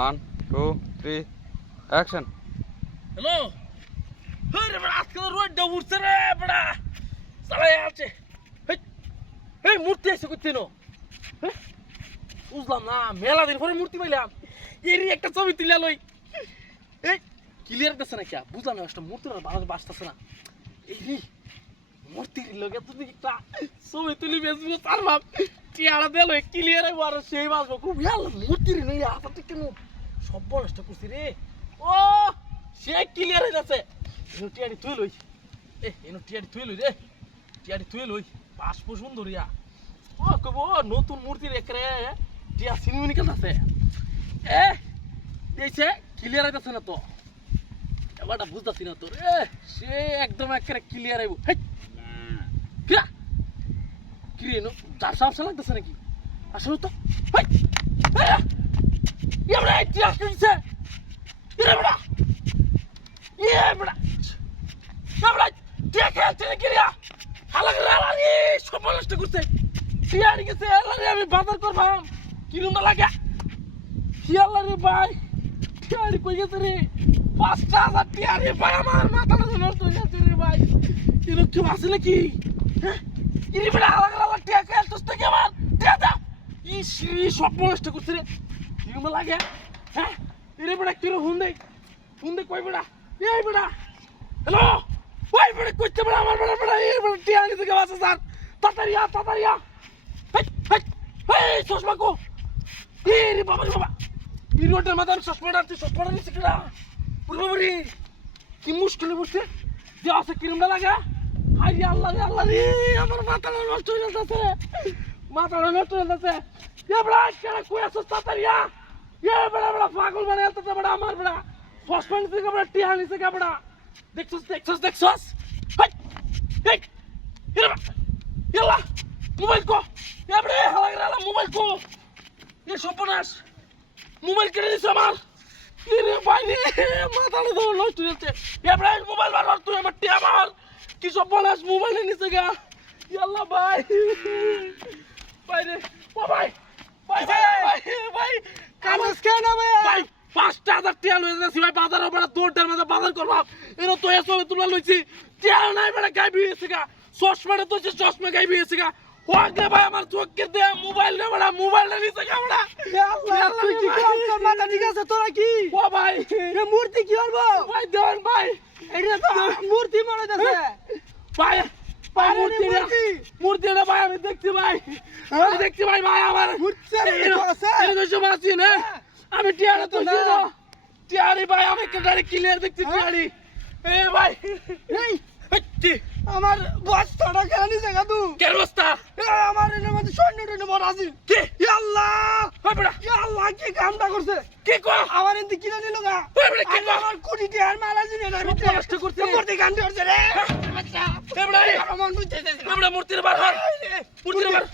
1 2 3 action. Hello, রে বড় আজকে রোডটা উঠছে রে বড়, চালাই আছে। এই মূর্তি এসে করতেন, বুঝলাম না, মেলা দিন পরে মূর্তি পাইলাম, এরই একটা ছবি তুলে লই। এই ক্লিয়ার দিচ্ছে না, কে বুঝলাম না, একটা মূর্তি ভালো বাসতেছে না। এই মূর্তির লোকে তুমি একটা ছবি তুলি বেসবো, তার ভাব টিয়ারা দিল ক্লিয়ার আইব আর সেই বাসবো। খুব ভালো মূর্তির নেই হাতে কেন সব নষ্ট করছি রে। ও সে ক্লিয়ার হয়ে যাচ্ছে। টিয়ারি তুই লই, টিয়ারি তুই লই রে, টিয়ারি তুই লই, বাষ্প সুন্দরিয়া। ও কব নতুন মূর্তির একরে টিয়া সিনেমিনি কেন আছে। এইছে ক্লিয়ার হইতাছে না তো, এবারটা বুঝতাছি না তোর। সে একদম একরে ক্লিয়ার আইব। কিরা কিরে নো যার সামসা লাগতেছে নাকি? আসলে তো এবারে টিয়া কিছে এরে বড়া, বড়া এবারে টিয়া খেলছে নাকি রিয়া? হালাক রালানি সব নষ্ট করছে। টিয়ারি গেছে আল্লাহরে, আমি বাজার করবাম কিরম লাগে। কি আল্লাহ রে ভাই, টিয়ারি কই গেছে রে? ৫,০০০ টিয়ারি ভাই, আমার মাথাটা নষ্ট হয়ে যাচ্ছে রে ভাই। এরকম কেউ আছে নাকি? ইনি বেড়া হালাক রালাক টিয়া খেলতেছ থেকে আমার টিয়া দাও। সব নষ্ট করছে রে, কিরম লাগে। এরে বেড়া কিরম হুন দেখ কই বেড়া, এই বেড়া হ্যালো, ওই বেড়া কইতে বেড়া আমার বেড়া এই বেড়া টিয়ারি থেকে বাঁচা স্যার, তাড়াতাড়ি আ। চশমা কো রে বাবা রে বাবা, এই রোডের মাথায় চশমাটা নিচ্ছে কিনা পুরোপুরি। কি মুশকিলে বসছে যে আছে, কিরমটা লাগে। হাই আল্লাহ রে, আমার মাথাটা নষ্ট হয়ে যাচ্ছে রে, মাথাটা নষ্ট হয়ে যাচ্ছে। এ বেড়া কেন কই আসছ তাড়াতাড়ি আ। বেড়া পাগল মানে এত বেড়া আমার বেড়া চশমা নিচ্ছে বেড়া, টিয়া নিচ্ছে বেড়া। দেখছস মোবাইল কো এবারে হালাক রালা, মোবাইল কো। এ সর্বনাশ, মোবাইল কেড়ে নিছে আমার। এরে ভাই রে, মাথাটা তো নষ্ট হয়ে যাচ্ছে। এবারে মোবাইল বার কর তুই, আমার টিয়া আমার। কি সর্বনাশ, মোবাইল নিছে গা। আল্লাহ ভাই ভাই রে, ও ভাই ভাই কামাস কেন ভাই ৫,০০০ টিয়া লয়ে যাচ্ছি ভাই বাজারে, বেড়া দৌড়টার মাঝে বাজার করবাম। এরা তো এসবে তুলা লইছি, টিয়া নাই বেড়া গাইবি হয়েছে গা। চশমাটা তো চশমা গাইবি হয়েছে গা। ওকে ভাই আমার চোখকে দে মোবাইল নে বেড়া, মোবাইলটা নিছে গা বেড়া। আল্লাহ তুই কি তোর মাথা ঠিক আছে তোরা কি? ও ভাই এ মূর্তি কি করবো ভাই? দেন ভাই, এটা তো মূর্তি মনে যাচ্ছে ভাই। মূর্তি ভাই আমি দেখছি ভাই, ভাই আমার আমি টিয়ারে তো টিয়ারি ভাই, আমি কেটারি ক্লিয়ার দেখছি টিয়ারি। এ ভাই আমার বস্তাটা কেন নিছে গা তুই? কেন বস্তা? আমার এর মধ্যে সৈন্য বড় আছে। কি আল্লাহ ভাই বেড়া, আল্লাহ কি কামটা করছে? কি কো আমার এন্দি কিনা নিল গা ভাই বেড়া? কি আমার কোটি টিয়ার মাল আছে না, আমি নষ্ট করতে মূর্তি কান্দি করছে রে। আচ্ছা এ বেড়া আমার মূর্তি বার কর, মূর্তি বার